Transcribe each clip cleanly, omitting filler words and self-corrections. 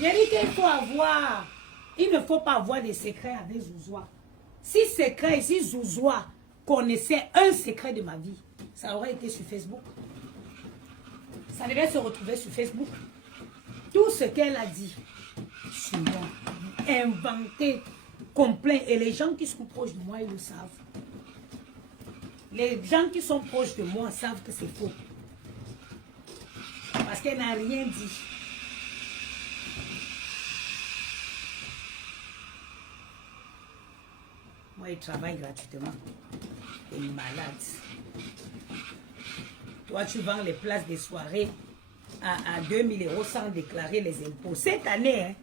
J'ai dit qu'il faut avoir, il ne faut pas avoir des secrets avec Zouzoua. Si secret, si Zouzoua connaissait un secret de ma vie, ça aurait été sur Facebook. Ça devait se retrouver sur Facebook. Tout ce qu'elle a dit sur moi, inventé, complet. Et les gens qui sont proches de moi, ils le savent. Les gens qui sont proches de moi savent que c'est faux. Parce qu'elle n'a rien dit. Moi, il travaille gratuitement. T'es malade. Toi, tu vends les places des soirées à 2000 € sans déclarer les impôts. Cette année, hein,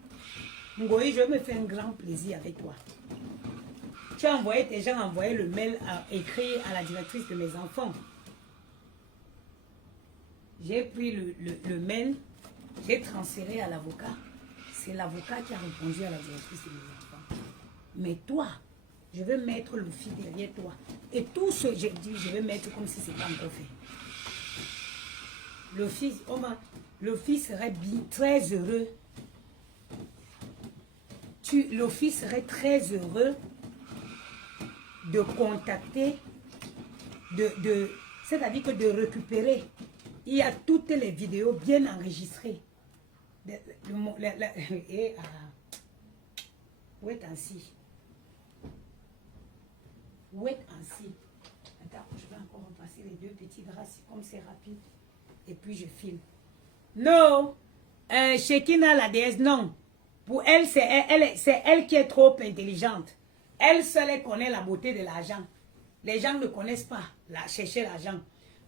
Ngoï, je me fais un grand plaisir avec toi. Tu as envoyé, tes gens ont envoyé le mail écrit à la directrice de mes enfants. J'ai pris le mail, j'ai transféré à l'avocat. C'est l'avocat qui a répondu à la directrice de mes enfants. Mais toi, je vais mettre le fil derrière toi. Et tout ce que j'ai dit, je vais mettre comme si c'était encore fait. Le fils serait très heureux. Le fils serait très heureux de contacter, c'est-à-dire que de récupérer. Il y a toutes les vidéos bien enregistrées. Wait and see. Wait and see. Attends, je vais encore repasser les deux petits grâces comme c'est rapide. Et puis je filme. Non. Shekina la déesse, non. Pour elle, c'est elle qui est trop intelligente. Elle seule elle connaît la beauté de l'argent. Les gens ne connaissent pas chercher l'argent.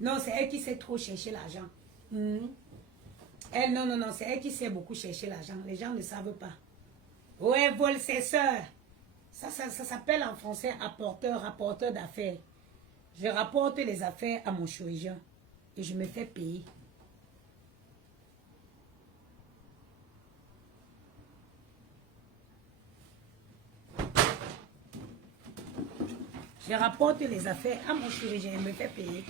Non, c'est elle qui sait trop chercher l'argent. Elle, non, c'est elle qui sait beaucoup chercher l'argent. Les gens ne savent pas. Ouais, vol ses soeurs. Ça s'appelle en français rapporteur d'affaires. Je rapporte les affaires à mon chirurgien et je me fais payer. Je rapporte les affaires à mon chirurgien et me fait payer.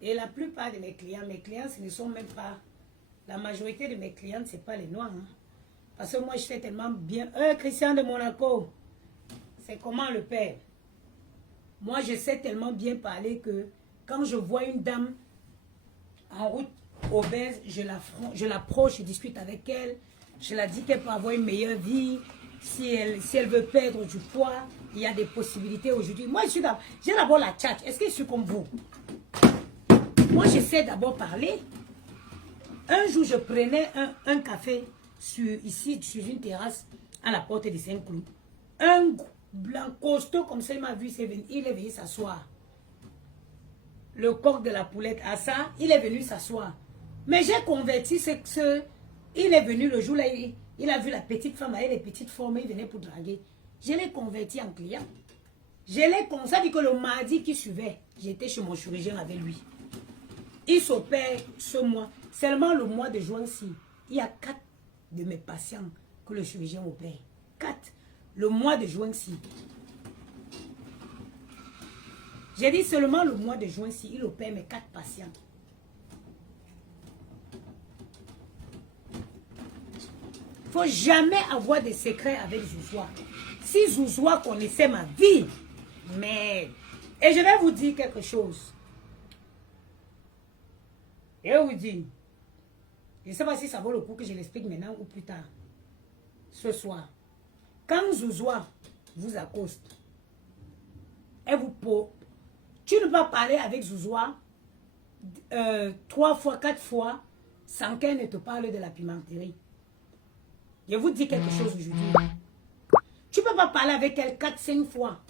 Et la plupart de mes clients, ce ne sont même pas... La majorité de mes clientes, ce n'est pas les noirs. Hein. Parce que moi, je fais tellement bien... Christian de Monaco, c'est comment le père? Moi, je sais tellement bien parler que quand je vois une dame en route obèse, je l'approche, je discute avec elle. Je la dis qu'elle peut avoir une meilleure vie. Si elle veut perdre du poids, il y a des possibilités aujourd'hui. Moi, j'ai d'abord la tchatche. Est-ce que je suis comme vous? Moi, j'essaie d'abord parler. Un jour, je prenais un café ici, sur une terrasse, à la porte de Saint-Cloud. Un blanc costaud, comme ça, il m'a vu, il est venu s'asseoir. Le coq de la poulette, à ça, il est venu s'asseoir. Mais j'ai converti il est venu le jour là, il a vu la petite femme avec les petites formes, il venait pour draguer. Je l'ai converti en client. Ça dit que le mardi qui suivait, j'étais chez mon chirurgien avec lui. Il s'opère ce mois. Seulement le mois de juin-ci, il y a 4 de mes patients que le chirurgien opère. 4. Le mois de juin-ci. J'ai dit seulement le mois de juin-ci, il opère mes 4 patients. Il ne faut jamais avoir de secrets avec Zouzoua. Si Zouzoua connaissait ma vie, mais... Et je vais vous dire quelque chose. Et je vous dis, je ne sais pas si ça vaut le coup que je l'explique maintenant ou plus tard. Ce soir, quand Zouzoua vous accoste, elle vous pose, tu ne peux pas parler avec Zouzoua 3 fois, 4 fois sans qu'elle ne te parle de la pimenterie. Je vous dis quelque chose aujourd'hui. Tu ne peux pas parler avec elle 4-5 fois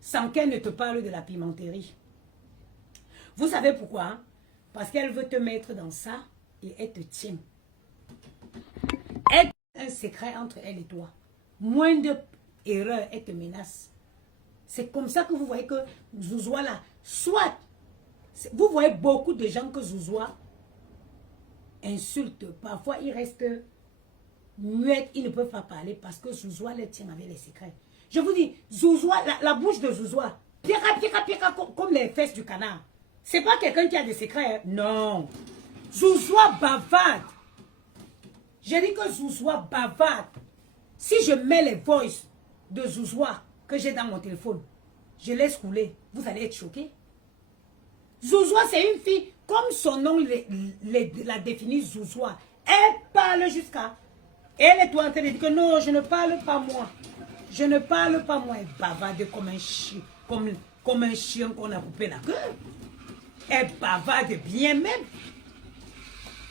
sans qu'elle ne te parle de la pimenterie. Vous savez pourquoi? Hein? Parce qu'elle veut te mettre dans ça et elle te tient. Elle a un secret entre elle et toi. Moindre erreur, elle te menace. C'est comme ça que vous voyez que Zouzoua là, soit, vous voyez beaucoup de gens que Zouzoua insulte. Parfois, ils restent muettes, ils ne peuvent pas parler parce que Zouzoua les tient avec les secrets. Je vous dis, Zouzoua, la bouche de Zouzoua, pira, comme les fesses du canard. C'est pas quelqu'un qui a des secrets. Hein. Non. Zouzoua bavarde. J'ai dit que Zouzoua bavarde. Si je mets les voices de Zouzoua que j'ai dans mon téléphone, je laisse couler, vous allez être choqués. Zouzoua, c'est une fille, comme son nom la définit, Zouzoua. Elle parle jusqu'à... Elle est en train de dire que non, je ne parle pas moi. Je ne parle pas moi. Elle bavarde comme un chien, comme un chien qu'on a coupé la queue. Elle bavarde bien même.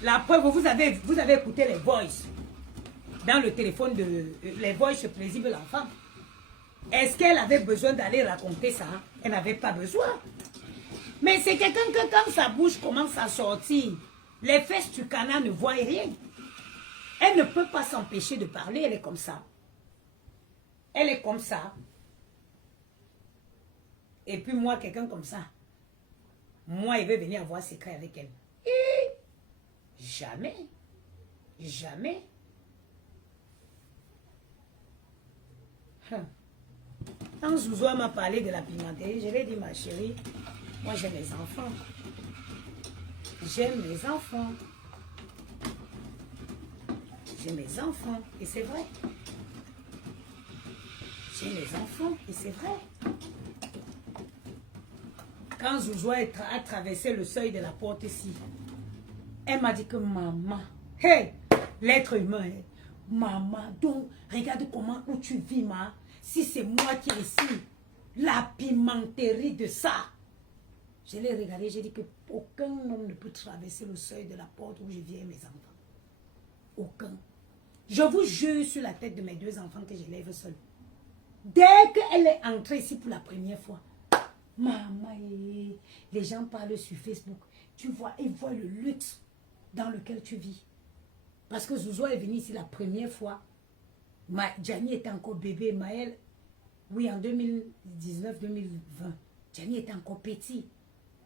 La preuve, vous avez écouté les voices dans le téléphone les voices plaisibles de l'enfant. Est-ce qu'elle avait besoin d'aller raconter ça? Elle n'avait pas besoin. Mais c'est quelqu'un que quand sa bouche commence à sortir, les fesses du canard ne voient rien. Elle ne peut pas s'empêcher de parler, elle est comme ça. Elle est comme ça. Et puis moi, quelqu'un comme ça, moi, il veut venir avoir secret avec elle. Et jamais. Jamais. Quand Zouzoua m'a parlé de la pimenterie, je lui ai dit, ma chérie, moi j'ai mes enfants. J'aime mes enfants. J'ai mes enfants. Et c'est vrai. J'ai mes enfants. Et c'est vrai. Quand Zouzoua a traversé le seuil de la porte ici, elle m'a dit que maman, hey, l'être humain, maman, donc regarde comment où tu vis, ma. Si c'est moi qui est ici, la pimenterie de ça. Je l'ai regardé, j'ai dit que aucun homme ne peut traverser le seuil de la porte où je vis avec mes enfants. Aucun. Je vous jure sur la tête de mes 2 enfants que je lève seul. Dès qu'elle est entrée ici pour la première fois, maman, les gens parlent sur Facebook. Tu vois, ils voient le luxe dans lequel tu vis. Parce que Zouzoua est venu ici la première fois. Gianni était encore bébé. Maël, oui, en 2019-2020, Gianni était encore petit.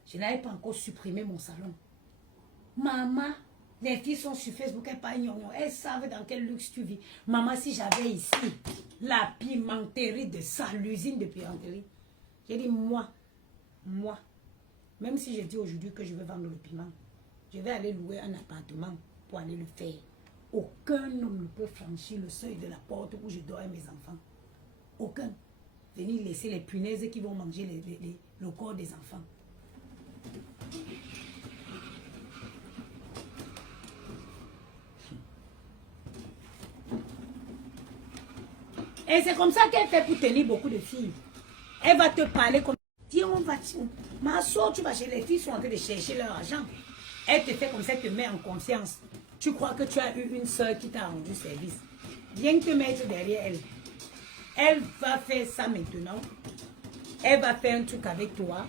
Je n'avais pas encore supprimé mon salon. Maman, les filles sont sur Facebook, elles parlent gnon. Elles savent dans quel luxe tu vis. Maman, si j'avais ici la pimenterie de ça, l'usine de pimenterie, j'ai dit, moi, même si je dis aujourd'hui que je vais vendre le piment, je vais aller louer un appartement pour aller le faire. Aucun homme ne peut franchir le seuil de la porte où je dors avec mes enfants. Aucun. Venir laisser les punaises qui vont manger le corps des enfants. Et c'est comme ça qu'elle fait pour tenir beaucoup de filles. Elle va te parler comme... Dis, on va... Ma soeur, tu vas chez les filles, sont en train de chercher leur argent. Elle te fait comme ça, elle te met en confiance. Tu crois que tu as eu une soeur qui t'a rendu service. Viens te mettre derrière elle. Elle va faire ça maintenant. Elle va faire un truc avec toi.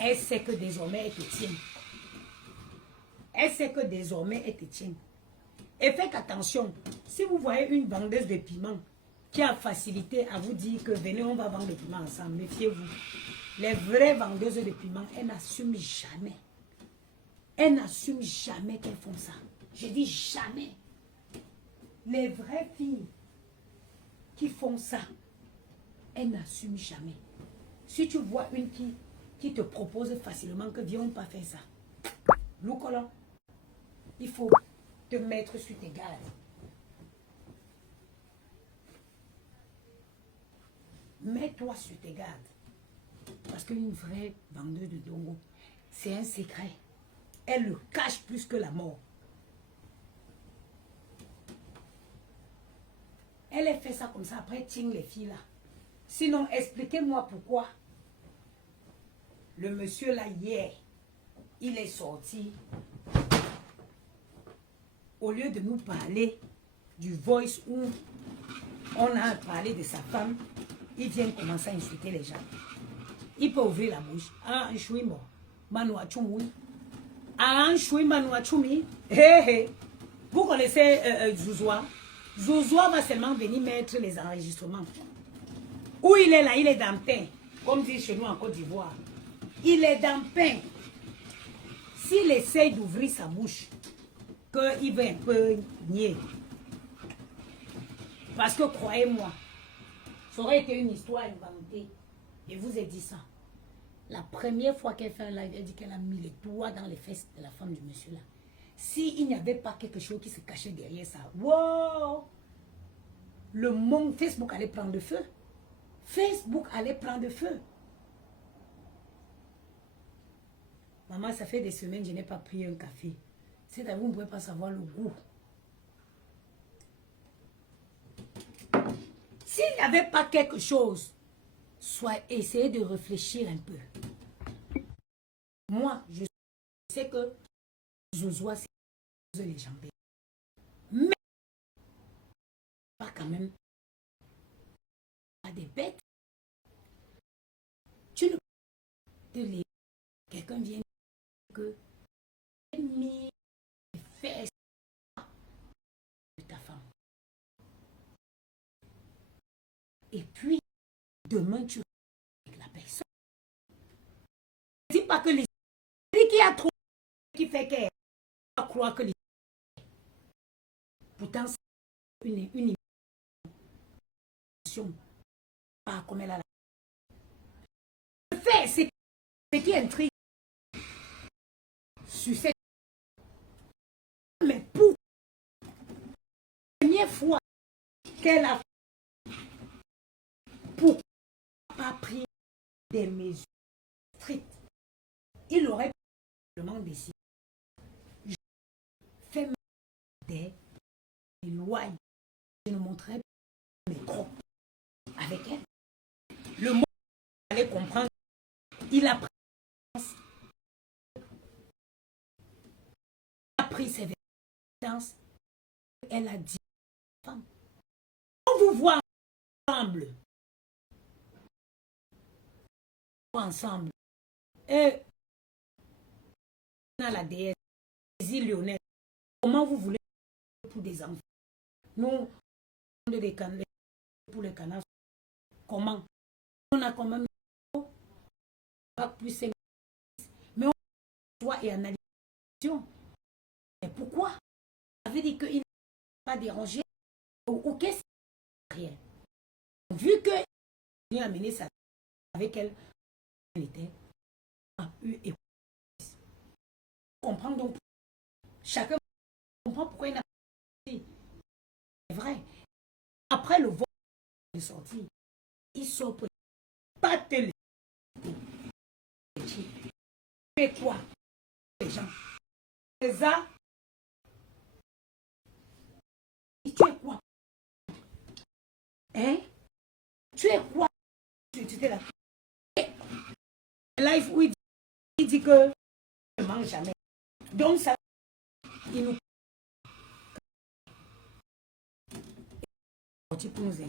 Elle sait que désormais, elle te tient. Elle sait que désormais, elle te tient. Et faites attention. Si vous voyez une vendeuse de piment qui a facilité à vous dire que venez, on va vendre le piment ensemble, méfiez-vous. Les vraies vendeuses de piment, elles n'assument jamais. Elles n'assument jamais qu'elles font ça. Je dis jamais. Les vraies filles qui font ça, elles n'assument jamais. Si tu vois une qui te propose facilement que viens pas faire ça, loucolon, il faut te mettre sur tes gardes. Mets-toi sur tes gardes. Parce qu'une vraie vendeuse de dongo, c'est un secret. Elle le cache plus que la mort. Elle a fait ça comme ça, après tiens les filles là. Sinon, expliquez-moi pourquoi le monsieur là hier, il est sorti. Au lieu de nous parler du voice où on a parlé de sa femme, il vient commencer à insulter les gens. Il peut ouvrir la bouche. Ah, un choui mort. Manoua Choumi. Ah, un choui Manoua Choumi. Hé, hé. Vous connaissez Zouzoua? Zouzoua va seulement venir mettre les enregistrements. Où il est là, il est dans le pain. Comme dit chez nous en Côte d'Ivoire. Il est dans le pain. S'il essaye d'ouvrir sa bouche, qu'il veut un peu nier. Parce que croyez-moi, ça aurait été une histoire inventée. Et vous ai dit ça. La première fois qu'elle fait un live, elle dit qu'elle a mis les doigts dans les fesses de la femme du monsieur là. S'il n'y avait pas quelque chose qui se cachait derrière ça, wow! Le monde, Facebook allait prendre de feu. Facebook allait prendre de feu. Maman, ça fait des semaines que je n'ai pas pris un café. C'est-à-dire, vous ne pouvez pas savoir le goût. S'il n'y avait pas quelque chose, soit essayez de réfléchir un peu. Moi, je sais que Zozoa, c'est les jambes. Mais, pas quand même. Pas des bêtes. Tu ne peux pas. Quelqu'un vient que mis les fesses de ta femme. Et puis, demain, tu avec la personne. Ne dis pas que les qui a trop qui fait qu'elle va croire que les pourtant c'est une émotion pas comme elle a la le fait c'est ce qui intrigue sur cette mais pour la première fois qu'elle a pour pas pris des mesures strictes il aurait probablement décidé je fais des lois je ne montrerai pas mes crocs avec elle le monde allait comprendre il a pris ses vêtements elle a dit femme on vous voit ensemble et dans la déesse Lionel comment vous voulez pour des enfants nous on a des canaux pour les canaux comment on a quand même plus 5 mais on doit et analysation et pourquoi ça veut dire qu'il n'a pas dérangé ou qu'est-ce rien vu que il a amené ça avec elle était a eu et comprendre donc chacun comprend pourquoi il n'a pas dit c'est vrai après le vote est sorti ils sont pas télé fais quoi les gens les ça tu es quoi hein tu es quoi tu étais là live où il dit que ne mange jamais donc ça il nous pour nous aider.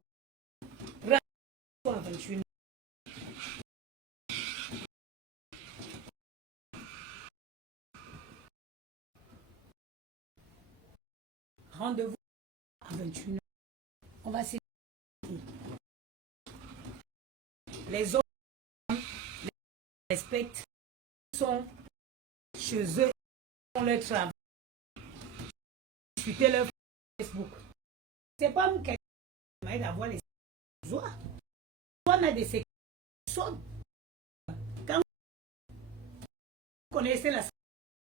Rendez-vous à 21h. On va essayer. Les autres les respectent, sont chez eux, font leur travail, discuter leur Facebook. C'est pas moi qui m'aide à voir les autres. On a des personnes. Quand vous connaissez la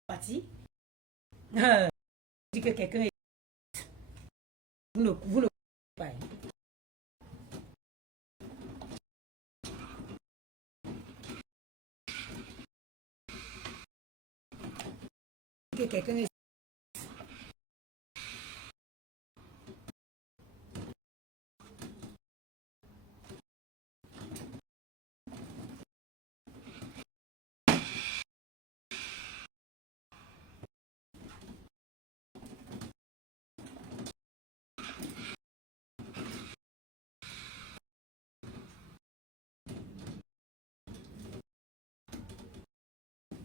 partie, dit que quelqu'un est. Vous ne pas. Que quelqu'un est.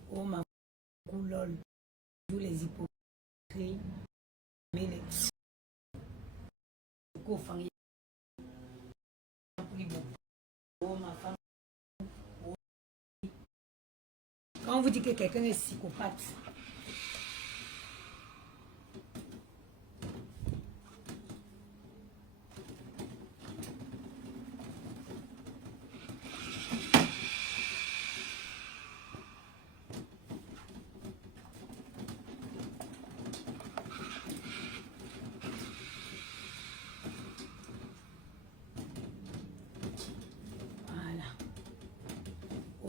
Oh ma coulole, tous les hypocrites, mais les co-familles. Oh ma femme. Quand on vous dit que quelqu'un est psychopathe,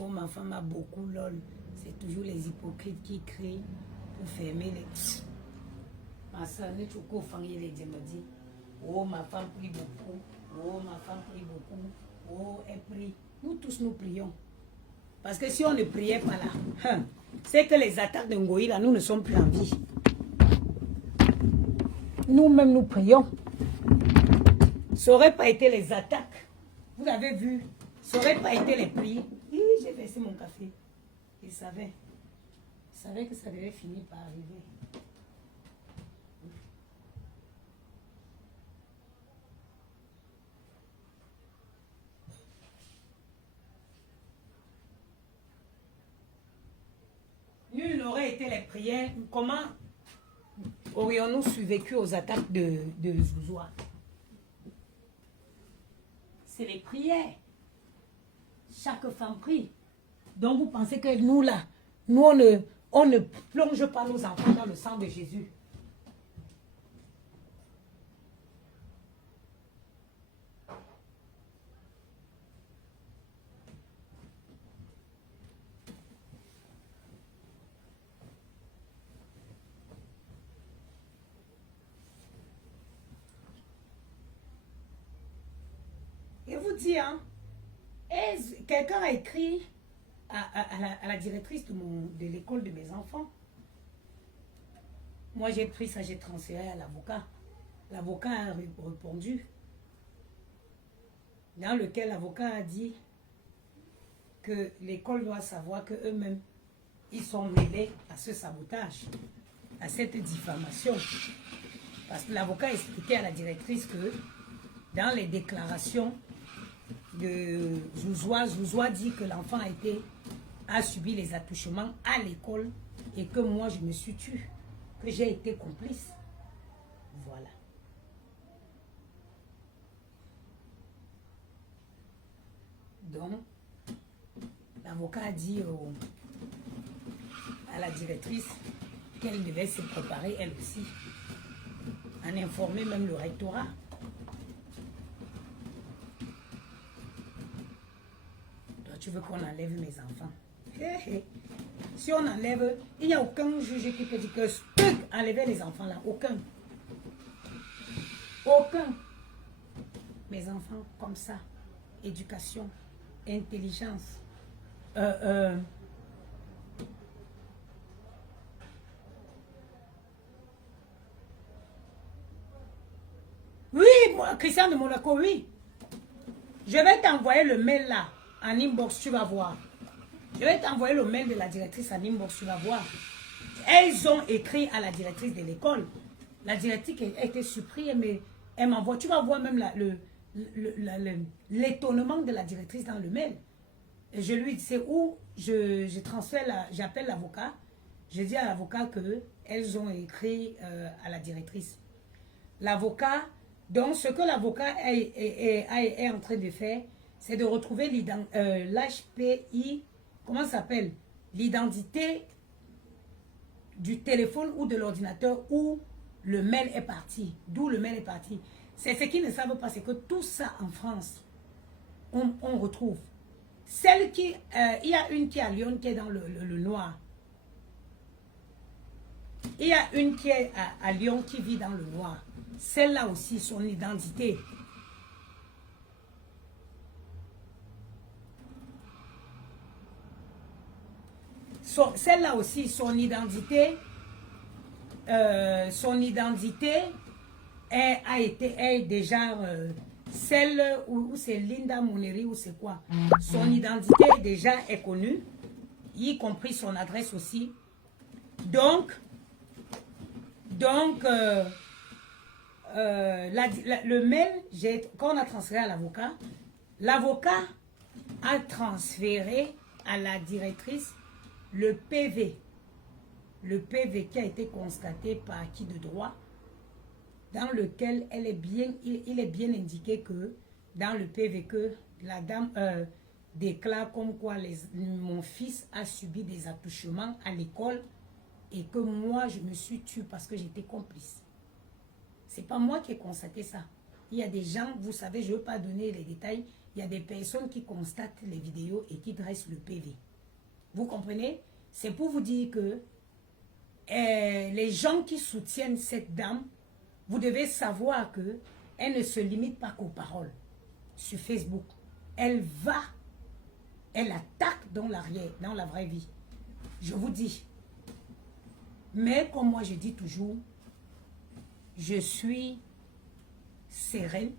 Oh, ma femme a beaucoup lol. C'est toujours les hypocrites qui crient pour fermer les... Ma soeur, ne tu qu'au fang, il est dit. Oh, ma femme prie beaucoup. Oh, ma femme prie beaucoup. Oh, elle prie. Nous tous, nous prions. Parce que si on ne priait pas là, c'est que les attaques de Ngoï, là, nous ne sommes plus en vie. Nous-mêmes, nous prions. Ça n'aurait pas été les attaques. Vous avez vu, ça n'aurait pas été les prières. J'ai versé mon café. Je savais que ça devait finir par arriver. Nul n'aurait été les prières. Comment aurions-nous survécu aux attaques de Zouzoua? C'est les prières. Chaque femme prie. Donc vous pensez que nous là, nous on ne plonge pas nos enfants dans le sang de Jésus. Et vous dis, hein, quelqu'un a écrit à la directrice de l'école de mes enfants. Moi, j'ai pris ça, j'ai transféré à l'avocat. L'avocat a répondu, dans lequel l'avocat a dit que l'école doit savoir qu'eux-mêmes, ils sont mêlés à ce sabotage, à cette diffamation. Parce que l'avocat expliquait à la directrice que dans les déclarations de Zouzoua dit que l'enfant a subi les attouchements à l'école et que moi je me suis tue, que j'ai été complice. Voilà. Donc, l'avocat a dit à la directrice qu'elle devait se préparer elle aussi, en informer même le rectorat. Tu veux qu'on enlève mes enfants? Si on enlève, il n'y a aucun juge qui peut dire que enlever les enfants là. Aucun. Aucun. Mes enfants comme ça. Éducation, intelligence. Oui, moi, Christian de Monaco, oui. Je vais t'envoyer le mail là. En inbox, tu vas voir. Je vais t'envoyer le mail de la directrice en inbox, tu vas voir. Elles ont écrit à la directrice de l'école. La directrice a été surprise, mais elle m'envoie. Tu vas voir même l'étonnement de la directrice dans le mail. Et je lui dis, c'est où je transfère, j'appelle l'avocat. Je dis à l'avocat qu'elles ont écrit à la directrice. L'avocat, donc ce que l'avocat est en train de faire, c'est de retrouver l'HPI, comment ça s'appelle? L'identité du téléphone ou de l'ordinateur où le mail est parti. D'où le mail est parti. C'est ce qu'ils ne savent pas, c'est que tout ça en France, on retrouve. Celle qui, il y a une qui est à Lyon qui est dans le noir. Il y a une qui est à Lyon qui vit dans le noir. Celle-là aussi, son identité. Celle-là aussi, son identité est déjà celle où c'est Linda Moneri ou c'est quoi. Son identité déjà est connue, y compris son adresse aussi. Donc le mail, quand on a transféré à l'avocat, l'avocat a transféré à la directrice le PV qui a été constaté par acquis de droit, dans lequel il est bien indiqué que dans le PV que la dame déclare comme quoi mon fils a subi des attouchements à l'école et que moi je me suis tue parce que j'étais complice. C'est pas moi qui ai constaté ça. Il y a des gens, vous savez, je ne veux pas donner les détails, il y a des personnes qui constatent les vidéos et qui dressent le PV. Vous comprenez? C'est pour vous dire que les gens qui soutiennent cette dame, vous devez savoir que elle ne se limite pas qu'aux paroles sur Facebook. Elle attaque dans l'arrière, dans la vraie vie. Je vous dis. Mais comme moi je dis toujours, je suis sereine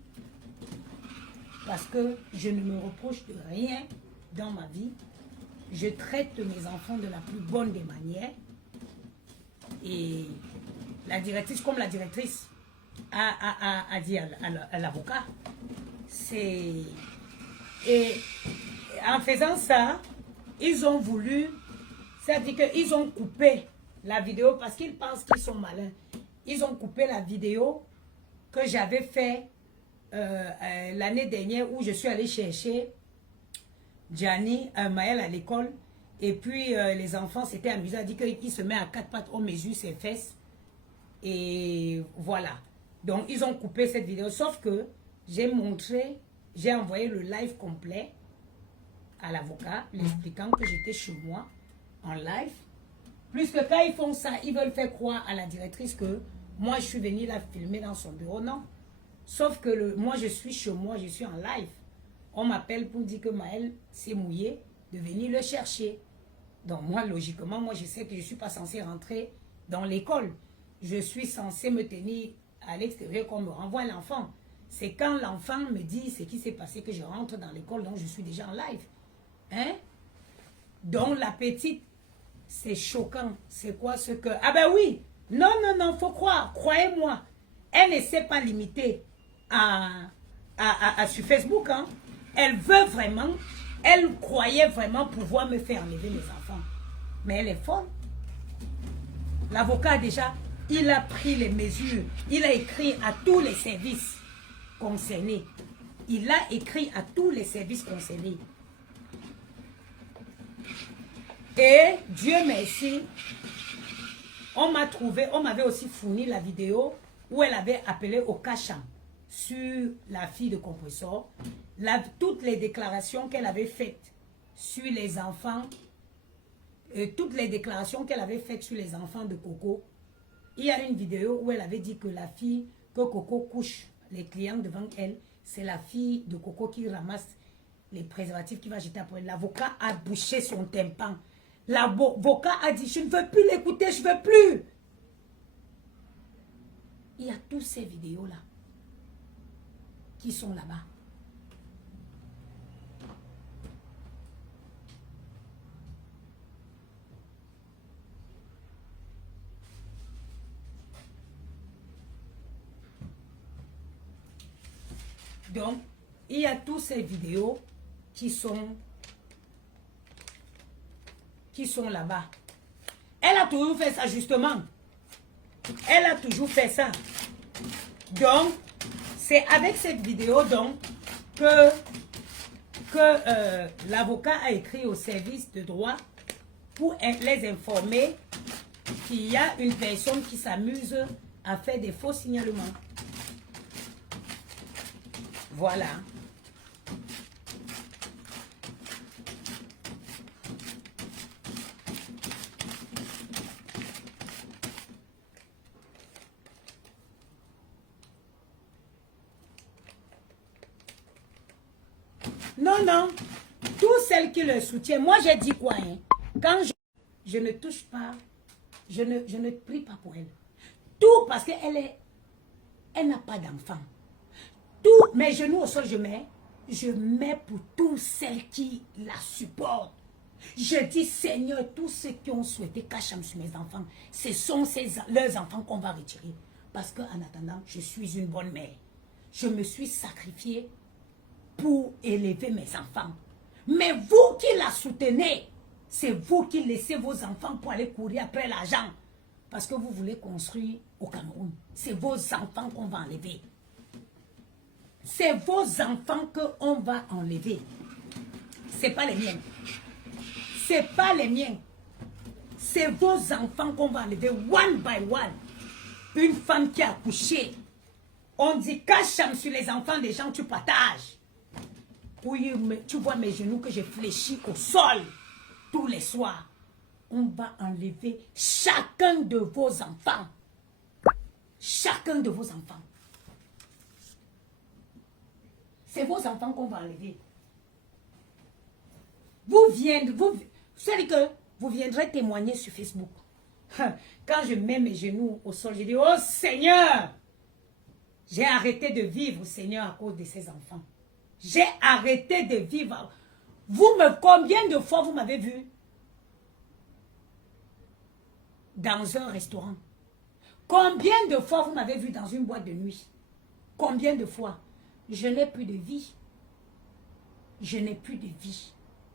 parce que je ne me reproche de rien dans ma vie. Je traite mes enfants de la plus bonne des manières. Et la directrice, comme la directrice a dit à l'avocat, c'est... Et en faisant ça, ils ont voulu, c'est-à-dire qu'ils ont coupé la vidéo parce qu'ils pensent qu'ils sont malins. Ils ont coupé la vidéo que j'avais fait l'année dernière où je suis allée chercher Gianni, Maël à l'école. Et puis les enfants s'étaient amusés à dire qu'il se met à quatre pattes, on mesure ses fesses. Et voilà. Donc ils ont coupé cette vidéo. Sauf que j'ai montré, j'ai envoyé le live complet à l'avocat, l'expliquant que j'étais chez moi en live. Plus que quand ils font ça, ils veulent faire croire à la directrice que moi je suis venue la filmer dans son bureau. Non. Sauf que moi je suis chez moi, je suis en live. On m'appelle pour dire que Maël s'est mouillé de venir le chercher. Donc moi, logiquement, moi je sais que je ne suis pas censée rentrer dans l'école. Je suis censée me tenir à l'extérieur qu'on me renvoie l'enfant. C'est quand l'enfant me dit ce qui s'est passé que je rentre dans l'école, donc je suis déjà en live. Hein? Donc la petite, c'est choquant. C'est quoi ce que... Ah ben oui! Non, non, non, faut croire. Croyez-moi. Elle ne s'est pas limitée sur Facebook. Hein? Elle veut vraiment... Elle croyait vraiment pouvoir me faire enlever mes enfants. Mais elle est folle. L'avocat déjà, il a pris les mesures. Il a écrit à tous les services concernés. Il a écrit à tous les services concernés. Et Dieu merci, on m'a trouvé, on m'avait aussi fourni la vidéo où elle avait appelé au cachant sur la fille de compresseur. Toutes les déclarations qu'elle avait faites sur les enfants, toutes les déclarations qu'elle avait faites sur les enfants de Coco, il y a une vidéo où elle avait dit que la fille que Coco couche les clients devant elle, c'est la fille de Coco qui ramasse les préservatifs qui va jeter après. L'avocat a bouché son tympan. L'avocat a dit, je ne veux plus l'écouter, je ne veux plus. Il y a toutes ces vidéos-là qui sont là-bas. Donc, il y a toutes ces vidéos qui sont là-bas. Elle a toujours fait ça, justement. Elle a toujours fait ça. Donc, c'est avec cette vidéo donc que l'avocat a écrit au service de droit pour les informer qu'il y a une personne qui s'amuse à faire des faux signalements. Voilà. Non, non. Toutes celles qui le soutiennent. Moi, j'ai dit quoi, hein? Quand je ne touche pas, je ne prie pas pour elle. Tout parce qu'elle n'a pas d'enfant. Tous mes genoux au sol, je mets pour tous celles qui la supportent. Je dis, Seigneur, tous ceux qui ont souhaité Kacham sur mes enfants, ce sont leurs enfants qu'on va retirer. Parce qu'en attendant, je suis une bonne mère. Je me suis sacrifiée pour élever mes enfants. Mais vous qui la soutenez, c'est vous qui laissez vos enfants pour aller courir après l'argent. Parce que vous voulez construire au Cameroun. C'est vos enfants qu'on va enlever. C'est vos enfants qu'on va enlever. Ce n'est pas les miens. Ce n'est pas les miens. C'est vos enfants qu'on va enlever one by one. Une femme qui a accouché. On dit Kacham sur les enfants des gens, tu partages. Oui, tu vois mes genoux que je fléchis au sol tous les soirs. On va enlever chacun de vos enfants. Chacun de vos enfants. C'est vos enfants qu'on va enlever. C'est-à-dire que vous viendrez témoigner sur Facebook. Quand je mets mes genoux au sol, je dis, oh Seigneur, j'ai arrêté de vivre, Seigneur, à cause de ces enfants. J'ai arrêté de vivre. Combien de fois vous m'avez vu dans un restaurant? Combien de fois vous m'avez vu dans une boîte de nuit? Combien de fois? Je n'ai plus de vie. Je n'ai plus de vie.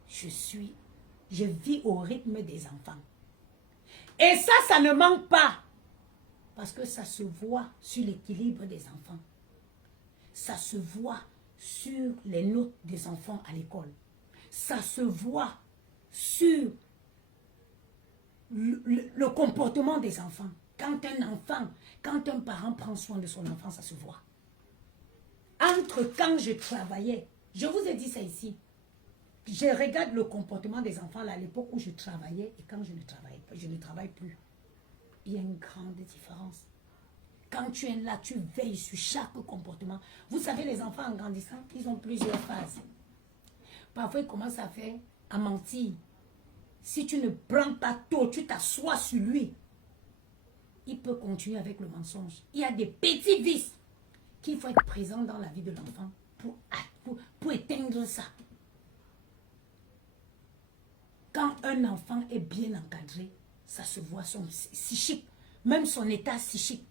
Je vis au rythme des enfants. Et ça ne manque pas. Parce que ça se voit sur l'équilibre des enfants. Ça se voit sur les notes des enfants à l'école. Ça se voit sur le comportement des enfants. Quand un parent prend soin de son enfant, ça se voit. Quand je travaillais, je vous ai dit ça ici, je regarde le comportement des enfants là, à l'époque où je travaillais et quand je ne travaillais pas, je ne travaille plus. Il y a une grande différence. Quand tu es là, tu veilles sur chaque comportement. Vous savez, les enfants en grandissant, ils ont plusieurs phases. Parfois, ils commencent à mentir. Si tu ne prends pas tôt, tu t'assois sur lui, il peut continuer avec le mensonge. Il y a des petits vices qu'il faut être présent dans la vie de l'enfant pour éteindre ça. Quand un enfant est bien encadré, ça se voit son psychique, même son état psychique.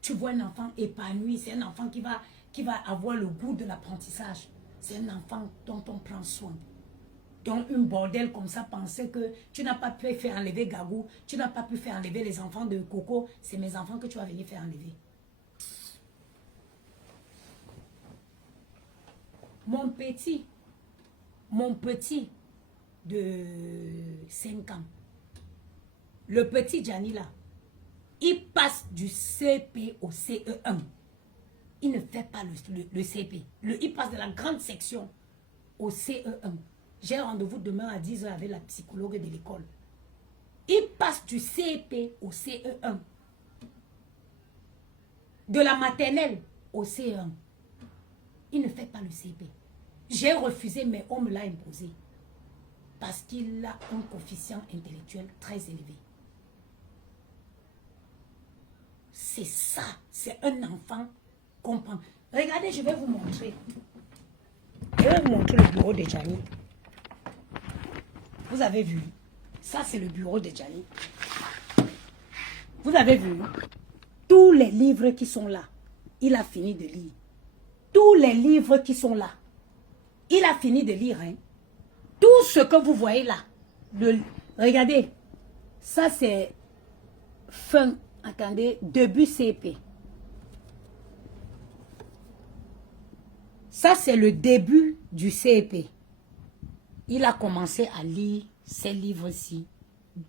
Tu vois un enfant épanoui, c'est un enfant qui va avoir le goût de l'apprentissage. C'est un enfant dont on prend soin. Donc, une bordel comme ça, penser que tu n'as pas pu faire enlever Gagou, tu n'as pas pu faire enlever les enfants de Coco, c'est mes enfants que tu vas venir faire enlever. Mon petit de 5 ans, le petit Gianni là, il passe du CP au CE1. Il ne fait pas le CP. Il passe de la grande section au CE1. J'ai rendez-vous demain à 10 h avec la psychologue de l'école. Il passe du CP au CE1. De la maternelle au CE1. Il ne fait pas le CP. J'ai refusé, mais on me l'a imposé. Parce qu'il a un coefficient intellectuel très élevé. C'est ça. C'est un enfant comprend. Regardez, je vais vous montrer. Je vais vous montrer le bureau de Gianni. Vous avez vu? Ça, c'est le bureau de Gianni. Vous avez vu? Tous les livres qui sont là, il a fini de lire. Tous les livres qui sont là, il a fini de lire. Hein? Tout ce que vous voyez là, regardez, ça c'est fin, attendez, début CP. Ça c'est le début du CP. Il a commencé à lire ces livres-ci,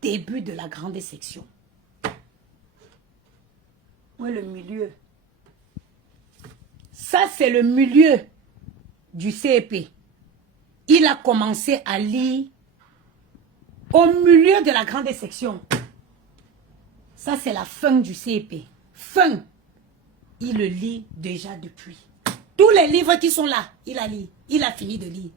début de la grande section. Où est le milieu? Ça, c'est le milieu du CP. Il a commencé à lire au milieu de la grande section. Ça, c'est la fin du CP. Fin. Il le lit déjà depuis. Tous les livres qui sont là, il a lu. Il a fini de lire.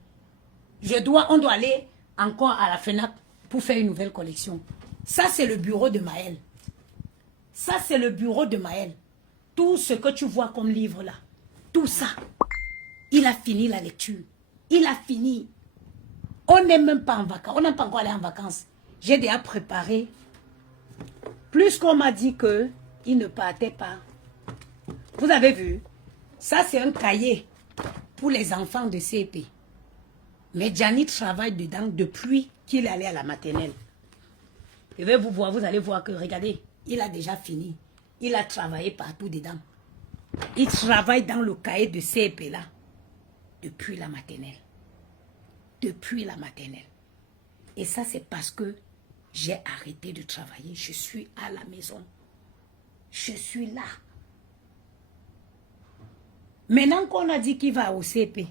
On doit aller encore à la FENAC pour faire une nouvelle collection. Ça, c'est le bureau de Maël. Ça, c'est le bureau de Maël. Tout ce que tu vois comme livre là, tout ça, il a fini la lecture. Il a fini. On n'est même pas en vacances. On n'est pas encore allé en vacances. J'ai déjà préparé. Plus qu'on m'a dit qu'il ne partait pas. Vous avez vu? Ça, c'est un cahier pour les enfants de CP. Mais Gianni travaille dedans depuis qu'il est allé à la maternelle. Je vais vous voir, vous allez voir que, regardez, il a déjà fini. Il a travaillé partout dedans. Il travaille dans le cahier de CP là, depuis la maternelle. Depuis la maternelle. Et ça, c'est parce que j'ai arrêté de travailler. Je suis à la maison. Je suis là. Maintenant qu'on a dit qu'il va au CP,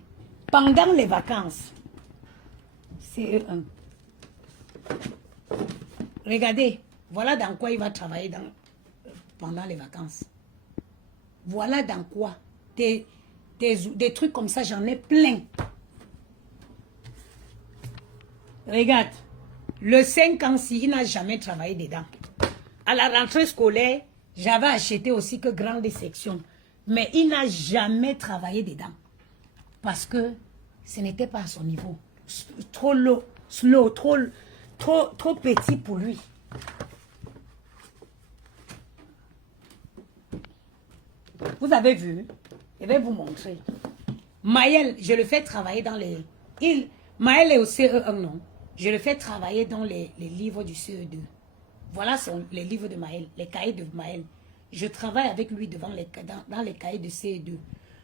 pendant les vacances, CE1, regardez, voilà dans quoi il va travailler pendant les vacances. Voilà dans quoi. Des trucs comme ça, j'en ai plein. Regarde, le 5 ans, il n'a jamais travaillé dedans. À la rentrée scolaire, j'avais acheté aussi que grande section. Mais il n'a jamais travaillé dedans. Parce que ce n'était pas à son niveau. Trop low, slow, trop petit pour lui. Vous avez vu? Je vais vous montrer. Maël, je le fais travailler dans les... Maël est au CE1, non? Je le fais travailler dans les livres du CE2. Voilà les livres de Maël, les cahiers de Maël. Je travaille avec lui dans les cahiers de CE2.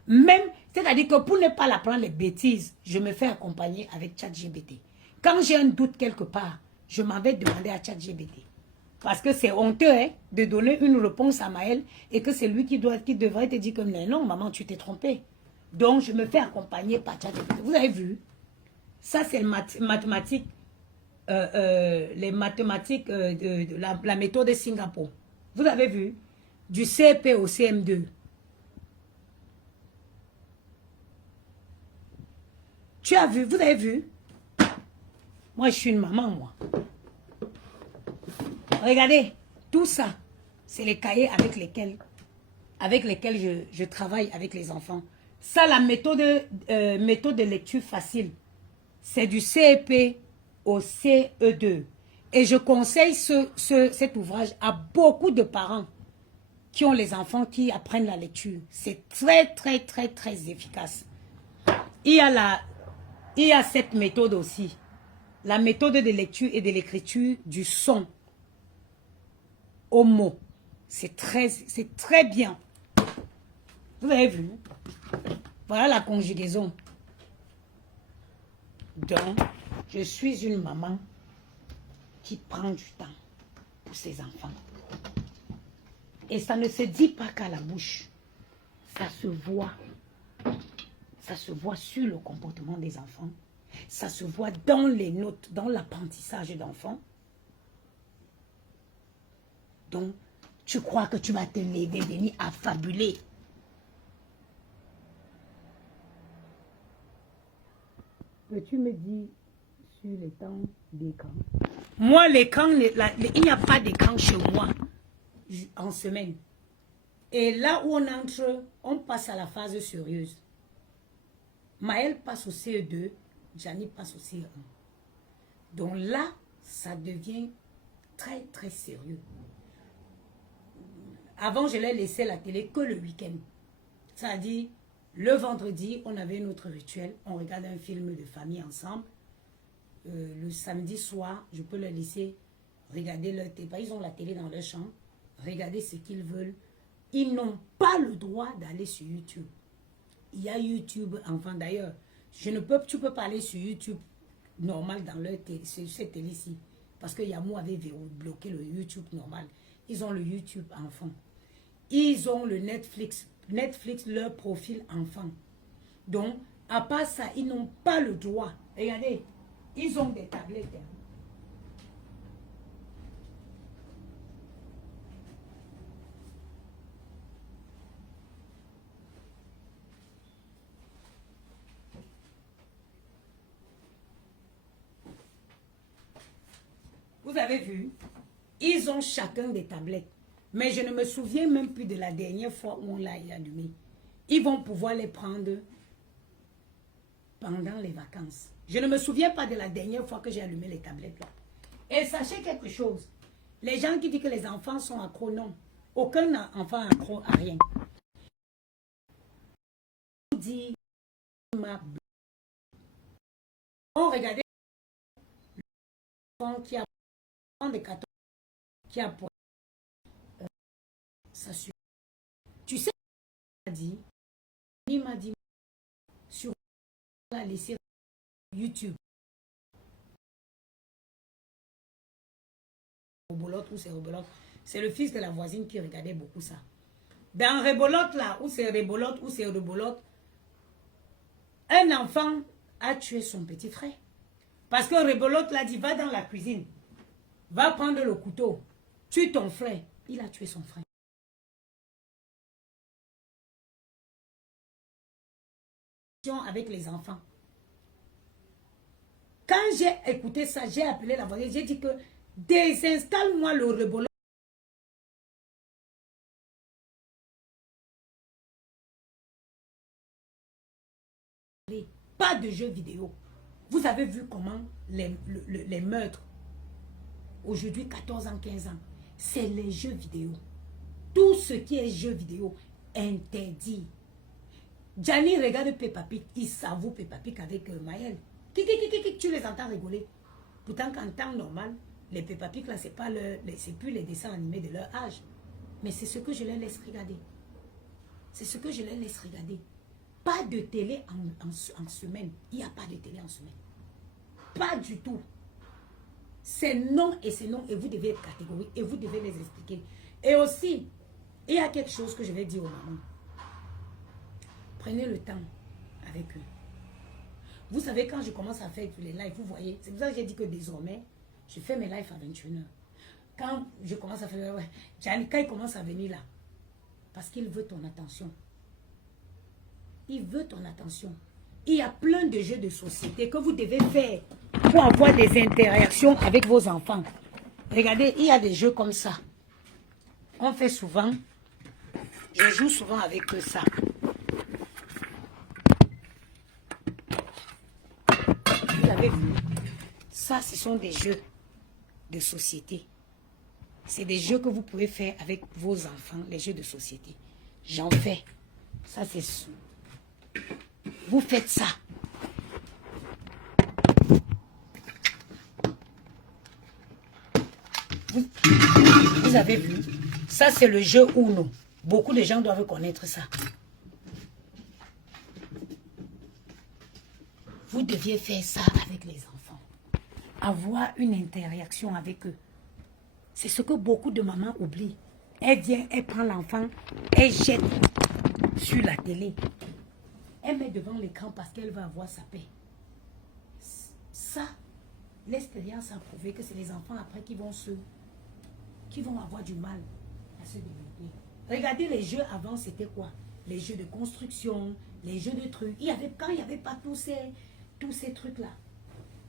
Même, c'est-à-dire que pour ne pas l'apprendre les bêtises, je me fais accompagner avec ChatGPT. Quand j'ai un doute quelque part, je m'en vais demander à ChatGPT. Parce que c'est honteux hein, de donner une réponse à Maël et que c'est lui qui devrait te dire que non, maman, tu t'es trompée. Donc, je me fais accompagner par ChatGPT. Vous avez vu? Ça, c'est les mathématiques de la méthode de Singapour. Vous avez vu? Du CP au CM2. Tu as vu? Vous avez vu? Moi, je suis une maman, moi. Regardez, tout ça, c'est les cahiers avec lesquels je travaille avec les enfants. Ça, la méthode de lecture facile, c'est du CEP au CE2. Et je conseille cet ouvrage à beaucoup de parents qui ont les enfants qui apprennent la lecture. C'est très, très, très, très efficace. Il y a cette méthode aussi. La méthode de lecture et de l'écriture du son au mot. C'est très bien. Vous avez vu? Voilà la conjugaison. Donc, je suis une maman qui prend du temps pour ses enfants. Et ça ne se dit pas qu'à la bouche. Ça se voit. Ça se voit sur le comportement des enfants. Ça se voit dans les notes, dans l'apprentissage d'enfants. Donc, tu crois que tu vas te lever, venir affabuler. Peux-tu me dire sur les temps d'écran? Moi, l'écran, il n'y a pas d'écran chez moi en semaine. Et là où on entre, on passe à la phase sérieuse. Maël passe au CE2, Gianni passe au CE1. Donc là, ça devient très, très sérieux. Avant, je l'ai laissé la télé que le week-end. Ça dit, le vendredi, on avait notre rituel. On regarde un film de famille ensemble. Le samedi soir, je peux leur laisser regarder leur télé. Ils ont la télé dans leur chambre. Regarder ce qu'ils veulent. Ils n'ont pas le droit d'aller sur YouTube. Il y a YouTube, enfin d'ailleurs, tu peux pas aller sur YouTube normal dans leur télé, sur cette télé-ci. Parce que Yamou avait bloqué le YouTube normal. Ils ont le YouTube enfant. Ils ont le Netflix. Netflix, leur profil enfant. Donc, à part ça, ils n'ont pas le droit. Regardez, ils ont des tablettes. Hein. Vous avez vu? Ils ont chacun des tablettes. Mais je ne me souviens même plus de la dernière fois où on l'a allumé. Ils vont pouvoir les prendre pendant les vacances. Je ne me souviens pas de la dernière fois que j'ai allumé les tablettes là. Et sachez quelque chose. Les gens qui disent que les enfants sont accros, non. Aucun enfant accro à rien. On dit, on regardait l'enfant qui a de 14 qui a pour ça suffit. Tu sais, il m'a dit sur la laisser YouTube. Rebolote ou c'est Rebolote. C'est le fils de la voisine qui regardait beaucoup ça. Dans Rebolote là, où c'est Rebolote ou c'est Rebolote, Un enfant a tué son petit frère. Parce que Rebolote l'a dit, va dans la cuisine. Va prendre le couteau. Tue ton frère. Il a tué son frère. Avec les enfants. Quand j'ai écouté ça, j'ai appelé la voisine. J'ai dit que désinstalle-moi le Rebolote. Pas de jeux vidéo. Vous avez vu comment les meurtres, aujourd'hui 14 ans, 15 ans, c'est les jeux vidéo. Tout ce qui est jeux vidéo, interdit. Gianni regarde Peppa Pig, il savoure Peppa Pig avec Maël. Tu les entends rigoler. Pourtant qu'en temps normal, les Peppa Pig là, c'est plus les dessins animés de leur âge. Mais c'est ce que je les laisse regarder. C'est ce que je les laisse regarder. Pas de télé en semaine. Il n'y a pas de télé en semaine. Pas du tout. C'est non et c'est non. Et vous devez être catégorique. Et vous devez les expliquer. Et aussi, il y a quelque chose que je vais dire aux mamans. Prenez le temps avec eux. Vous savez, quand je commence à faire les lives, vous voyez, c'est pour ça que j'ai dit que désormais, je fais mes lives à 21h. Quand je commence à faire, Gianni, quand il commence à venir là, parce qu'il veut ton attention. Il veut ton attention. Il y a plein de jeux de société que vous devez faire pour avoir des interactions avec vos enfants. Regardez, il y a des jeux comme ça. On fait souvent, je joue souvent avec ça. Vous avez vu? Ça, ce sont des jeux de société. C'est des jeux que vous pouvez faire avec vos enfants, les jeux de société. J'en fais. Ça, c'est sûr. Vous faites ça. Vous avez vu? Ça, c'est le jeu Uno. Beaucoup de gens doivent connaître ça. Vous deviez faire ça avec les enfants. Avoir une interaction avec eux. C'est ce que beaucoup de mamans oublient. Elle vient, elle prend l'enfant, elle jette sur la télé. Elle met devant l'écran parce qu'elle va avoir sa paix. Ça, l'expérience a prouvé que c'est les enfants après qui vont avoir du mal à se développer. Regardez les jeux avant, c'était quoi? Les jeux de construction, les jeux de trucs. Quand il n'y avait pas tous ces trucs-là.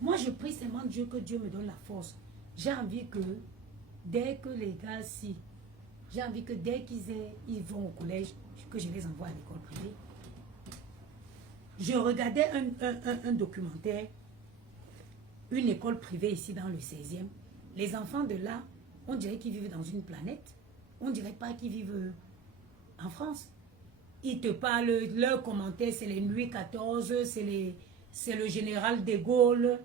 Moi, je prie seulement Dieu que Dieu me donne la force. J'ai envie que, dès que les gars, j'ai envie que dès qu'ils vont au collège, que je les envoie à l'école privée. Je regardais un documentaire, une école privée ici dans le 16e. Les enfants de là, on dirait qu'ils vivent dans une planète. On dirait pas qu'ils vivent en France. Ils te parlent, leurs commentaires, c'est les Louis XIV, c'est le général de Gaulle.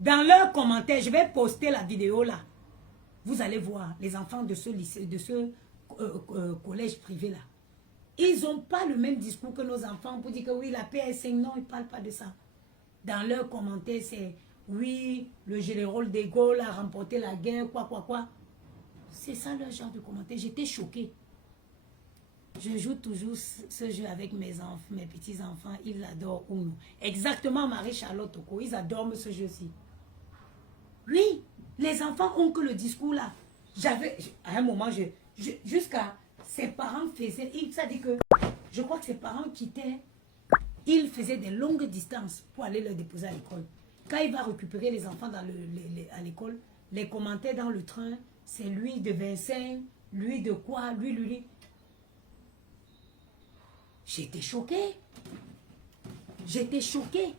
Dans leurs commentaires, je vais poster la vidéo là. Vous allez voir les enfants de ce lycée, de ce collège privé là. Ils n'ont pas le même discours que nos enfants pour dire que oui, la PS5, non, ils ne parlent pas de ça. Dans leurs commentaires, c'est oui, le général de Gaulle a remporté la guerre, quoi. C'est ça leur genre de commentaire. J'étais choquée. Je joue toujours ce jeu avec mes petits-enfants. Ils adorent Uno. Exactement, Marie-Charlotte Toko. Ils adorent ce jeu-ci. Oui, les enfants ont que le discours là. À un moment, jusqu'à ses parents faisaient, ça dit que, je crois que ses parents quittaient, ils faisaient des longues distances pour aller les déposer à l'école. Quand il va récupérer les enfants à l'école, les commentaires dans le train, c'est lui de Vincennes, lui de quoi, lui. J'étais choquée. J'étais choquée.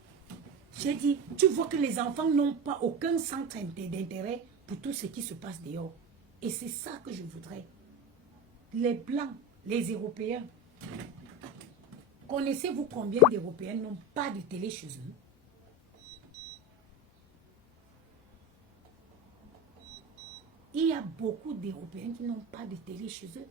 J'ai dit, tu vois que les enfants n'ont pas aucun centre d'intérêt pour tout ce qui se passe dehors. Et c'est ça que je voudrais. Les Blancs, les Européens. Connaissez-vous combien d'Européens n'ont pas de télé chez eux? Il y a beaucoup d'Européens qui n'ont pas de télé chez eux.